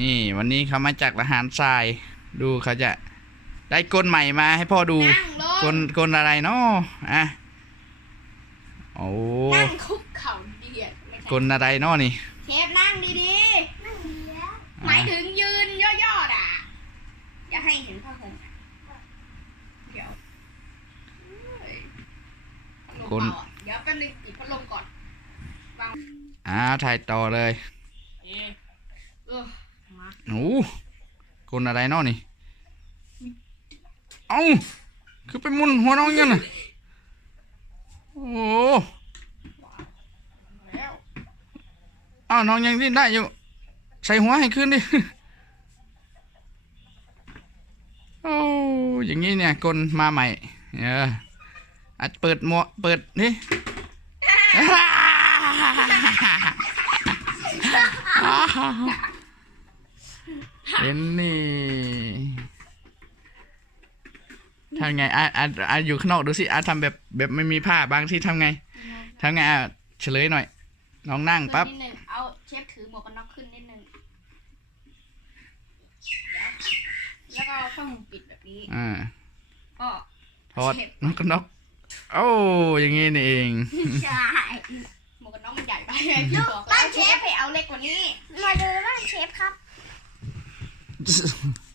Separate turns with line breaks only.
นี่วันนี้เขามาจากทหารทรายดูเขาจะ ได้กลใหม่มาให้พ่อดูกลกลอะไรเนาะอ่ะโอ้กลอะไรเนาะนี่
เชฟนั่งดีๆนั่งดีแลหมายถึงยืน ย่อๆอ่ะอยากให้เห็นพ่อคนเดี๋ยวกลเดี๋ยวกันหนึ่งปพัดลมก่อน
อ่าถ่ายต่อเลยเออโอ้คนอะไรนอนี่ เอาคือไปมุนหัวน้องยังไงโอ้เอาน้องยังดิ้นได้อยู่ ใส่หัวให้ขึ้นดิ โอ้ อย่างนี้เนี่ยคนมาใหม่เนี่ยอัดเปิดหมวเปิดนี่เป็นนี่ทำไงอ่ะอ่ะอ่ะ อยู่ข้างนอกดูสิ อ่ะทำแบบแบบไม่มีผ้าบางที่ทำไง ทำไง อ่ะเฉลยหน่อย น้องนั่งปั๊บ
เอาเชฟถือหมวกกันน็อกขึ้นนิดนึงแล้วก็เอาองปิดแบบนี้
อ่า ก็ถอดน้องกันน็อกโอ้ อย่างงี้นี่เอง
ใช่ หมวกกันน็อกมันใหญ่ไปบ้านเชฟไปเอาเล็กกว่านี้
มาดูบ้านเชฟครับ是